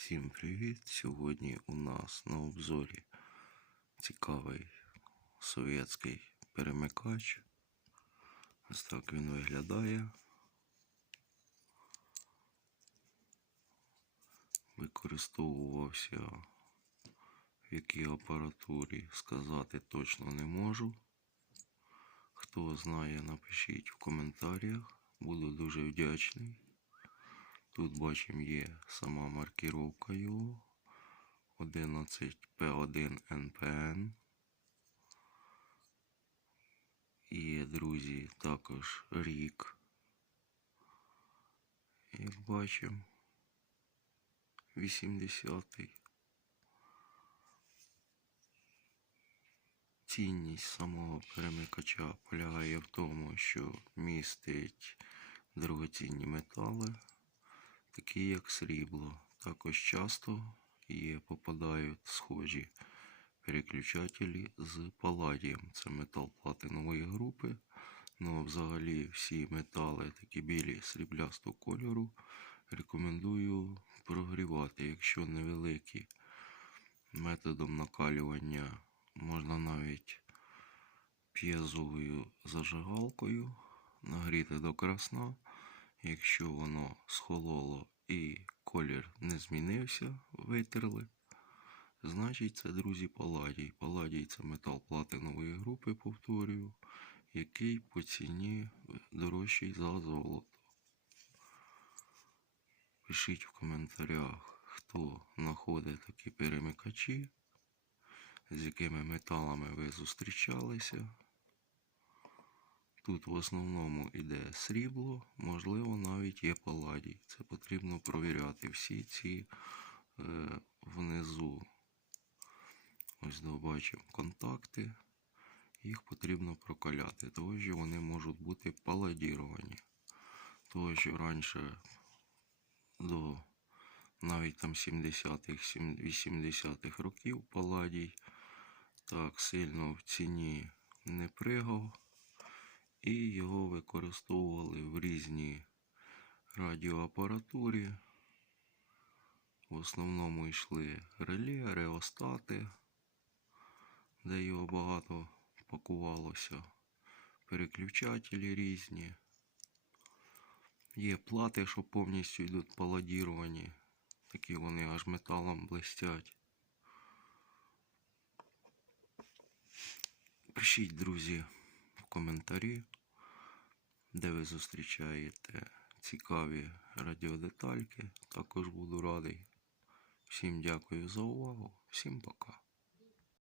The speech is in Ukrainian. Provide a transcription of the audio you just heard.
Всім привіт! Сьогодні у нас на обзорі цікавий совєтський перемикач. Ось так він виглядає. Використовувався в якій апаратурі сказати точно не можу. Хто знає, напишіть в коментарях. Буду дуже вдячний. Тут бачимо є сама маркіровка його 11P1NPN. І, друзі, також рік. Як бачимо, 80-й. Цінність самого перемикача полягає в тому, що містить дорогоцінні метали, такі як срібло. Також часто є попадають схожі переключателі з паладієм. Це метал платинової групи. Ну, взагалі, всі метали, такі білі сріблястого кольору, рекомендую прогрівати, якщо невеликі. Методом накалювання можна навіть п'єзовою зажигалкою нагріти до красна. Якщо воно схололо і колір не змінився, витерли. Значить, це, друзі, паладій. Паладій це метал платинової групи, повторюю, який по ціні дорожчий за золото. Пишіть в коментарях, хто знаходить такі перемикачі, з якими металами ви зустрічалися. Тут в основному йде срібло, можливо, навіть є паладій. Це потрібно провіряти. Всі ці е, внизу, ось добачимо контакти, їх потрібно прокаляти, тому що вони можуть бути паладіровані. Тому що раніше до навіть там 70-х, 80-х років паладій так сильно в ціні не пригав і його використовували в різній радіоапаратурі. В основному йшли реле, реостати, де його багато пакувалося, переключателі різні. Є плати, що повністю йдуть паладіровані, такі вони аж металом блистять. Пишіть, друзі, коментарі, де ви зустрічаєте цікаві радіодетальки. Також буду радий. Всім дякую за увагу. Всім пока.